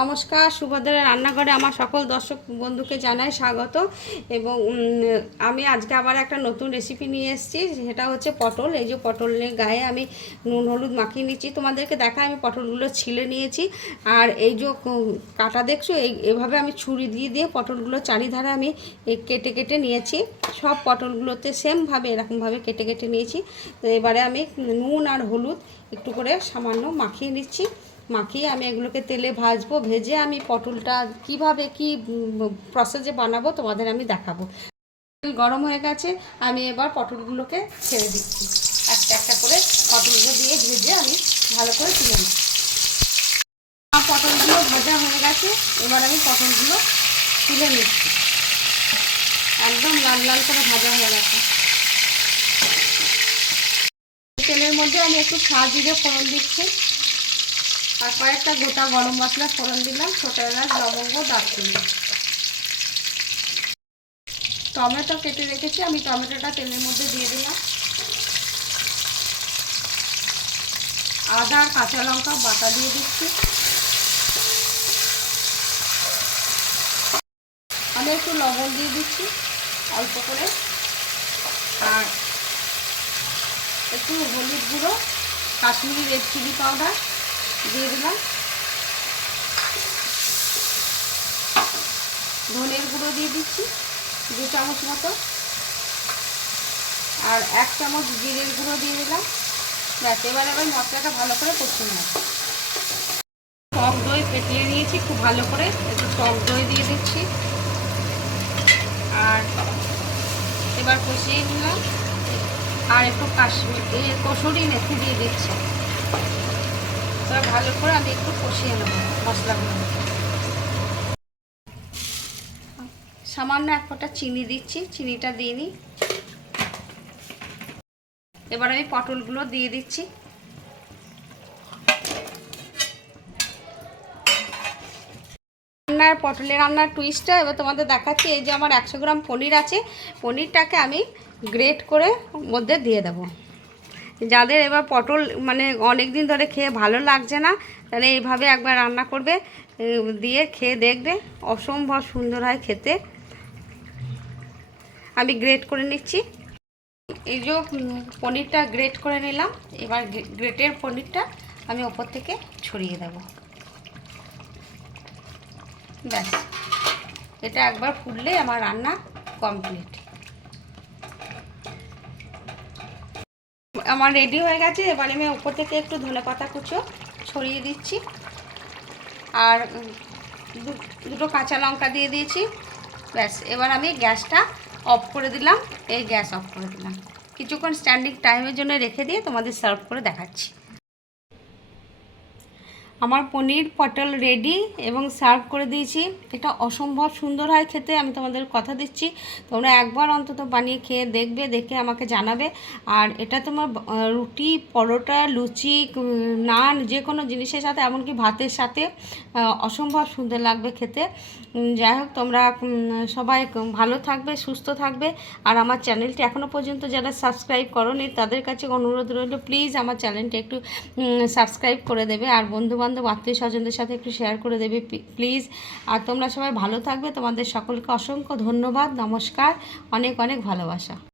নমস্কার, সুভদ্রার রান্নাঘরে আমার সকল দর্শক বন্ধুকে জানাই স্বাগত। এবং আমি আজকে আবার একটা নতুন রেসিপি নিয়ে এসেছি, সেটা হচ্ছে পটল। এই যে পটলের গায়ে আমি নুন হলুদ মাখিয়ে নিচ্ছি, তোমাদেরকে দেখা আমি পটলগুলো ছিলে নিয়েছি। আর এই যে কাটা দেখছো, এভাবে আমি ছুরি দিয়ে দিয়ে পটলগুলো চারিধারে আমি কেটে কেটে নিয়েছি। সব পটলগুলোতে সেমভাবে এরকমভাবে কেটে কেটে নিয়েছি। তো এবারে আমি নুন আর হলুদ একটু করে সামান্য মাখিয়ে নিচ্ছি। মাখিয়ে আমি এগুলোকে তেলে ভাজবো। ভেজে আমি পটলটা কিভাবে কি প্রসেসে বানাবো তোমাদের আমি দেখাবো। তেল গরম হয়ে গেছে, আমি এবার পটলগুলোকে ছেড়ে দিচ্ছি। একটা একটা করে পটলগুলো দিয়ে ভেজে আমি ভালো করে তুলে নিচ্ছি। পটলগুলো ভাজা হয়ে গেছে, এবার আমি পটলগুলো তুলে নিচ্ছি। একদম লাল লাল করে ভাজা হয়ে গেছে। তেলের মধ্যে আমি একটু সাদা জিরে ফোড়ন দিচ্ছি, আর কয়েকটা গোটা গরম মশলা ফোড়ন দিলাম, ছোটো এলাচ, লবঙ্গ, দারচিনি। টমেটো কেটে রেখেছি, আমি টমেটোটা তেলের মধ্যে দিয়ে দিলাম। আদা আর কাঁচা লঙ্কা বাটা দিয়ে দিচ্ছি। আমি একটু লবণ দিয়ে দিচ্ছি অল্প করে, আর একটু হলুদ গুঁড়ো, কাশ্মীরি রেড চিলি পাউডার দিয়ে দিলাম। ধনের গুঁড়ো দিয়ে দিচ্ছি 2 চামচ মতো, আর 1 চামচ জিরের গুঁড়ো দিয়ে দিলাম। ব্যাস, এবার মশলাটা ভালো করে কষিয়ে নেব। টক দই ফেটিয়ে নিয়েছি খুব ভালো করে, একটু টক দই দিয়ে দিচ্ছি। আর এবার কষিয়ে নিলাম, আর একটু কসুরি মেথি দিয়ে দিচ্ছি। এবার ভালো করে আমি একটু কষিয়ে নেব মশলাগুলো। সামান্য 1 ফোঁটা চিনি দিচ্ছি, চিনিটা দিয়ে নিই। এবার আমি পটলগুলো দিয়ে দিচ্ছি। পটলের রান্নার টুইস্টটা এবার তোমাদের দেখাচ্ছি। এই যে আমার 100 গ্রাম পনির আছে, পনিরটাকে আমি গ্রেট করে মধ্যে দিয়ে দেবো। যাদের এবার পটল মানে অনেক দিন ধরে খেয়ে ভালো লাগছে না, তাহলে এইভাবে একবার রান্না করবে, দিয়ে খেয়ে দেখবে, অসম্ভব সুন্দর হয় খেতে। আমি গ্রেট করে নিচ্ছি। এই যে পনিরটা গ্রেট করে নিলাম, এবার গ্রেটের পনিরটা আমি ওপর থেকে ছড়িয়ে দেব। ব্যাস, এটা একবার ফুটলে আমার রান্না কমপ্লিট। আমার রেডি হয়ে গেছে। এবার আমি ওপর থেকে একটু ধনেপাতা কুচো ছড়িয়ে দিচ্ছি, আর 2 কাঁচা লঙ্কা দিয়ে দিয়েছি। ব্যাস, এবার আমি গ্যাসটা অফ করে দিলাম। এই গ্যাস অফ করে দিলাম, কিছুক্ষণ স্ট্যান্ডিং টাইমের জন্য রেখে দিয়ে তোমাদের সার্ভ করে দেখাচ্ছি। আমার পনির পটল রেডি এবং সার্ভ করে দিয়েছি। এটা অসম্ভব সুন্দর হয় খেতে, আমি তোমাদের কথা দিচ্ছি। তোমরা একবার অন্তত বানিয়ে খেয়ে দেখবে, দেখে আমাকে জানাবে। আর এটা তোমার রুটি, পরোটা, লুচি, নান, যে কোনো জিনিসের সাথে, এমনকি ভাতের সাথে অসম্ভব সুন্দর লাগবে খেতে। যাই হোক, তোমরা সবাই ভালো থাকবে, সুস্থ থাকবে। আর আমার চ্যানেলটি এখনও পর্যন্ত যারা সাবস্ক্রাইব করোনি, তাদের কাছে অনুরোধ রইল, প্লিজ আমার চ্যানেলটি একটু সাবস্ক্রাইব করে দেবে, আর বন্ধুবান্ধব আত্মীয় স্বজনদের সাথে একটু শেয়ার করে দেবে প্লিজ। আর তোমরা সবাই ভালো থাকবে। তোমাদের সকলকে অসংখ্য ধন্যবাদ, নমস্কার, অনেক অনেক ভালোবাসা।